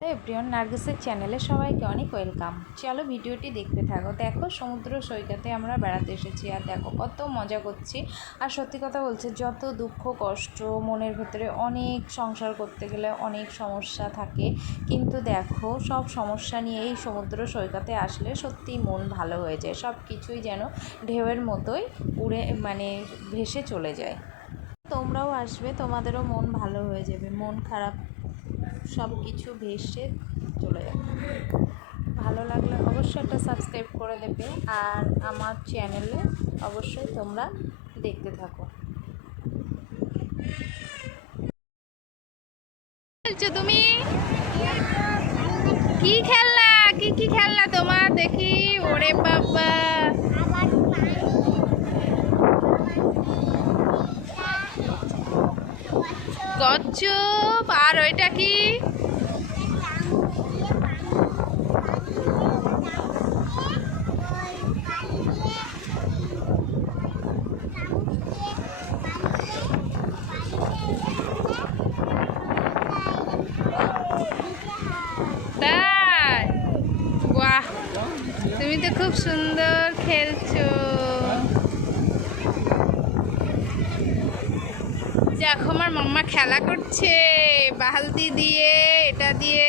Everyone, নার্গিসের চ্যানেলে সবাইকে অনেক ওয়েলকাম। চলো ভিডিওটি দেখতে থাকো। দেখো সমুদ্র সৈকতে আমরা বেড়াতে এসেছি আর দেখো কত মজা করছি। আর সত্যি কথা বলছে, যত দুঃখ কষ্ট মনের ভেতরে, অনেক সংসার করতে গেলে অনেক সমস্যা থাকে, কিন্তু দেখো সব সমস্যা নিয়ে এই সমুদ্র সৈকতে আসলে সত্যিই মন ভালো হয়ে যায়। সব কিছুই যেন ঢেউয়ের মতোই উড়ে ভেসে চলে যায়। তোমরাও আসবে, তোমাদেরও মন ভালো হয়ে যাবে, মন খারাপ সব কিছু ভেসে চলে যাবে। ভালো লাগলে অবশ্যই একটা সাবস্ক্রাইব করে দেবে আর আমার চ্যানেলে অবশ্যই তোমরা দেখতে থাকো। খেলছো তুমি? কি খেলনা? কি খেলনা তোমার দেখি? ওরে বাবা, কচ্ছপ। আর ওইটা কি? তাই? বাহ, তুমি তো খুব সুন্দর খেলছো। দেখো আমার মাম্মা খেলা করছে বালতি দিয়ে, এটা দিয়ে।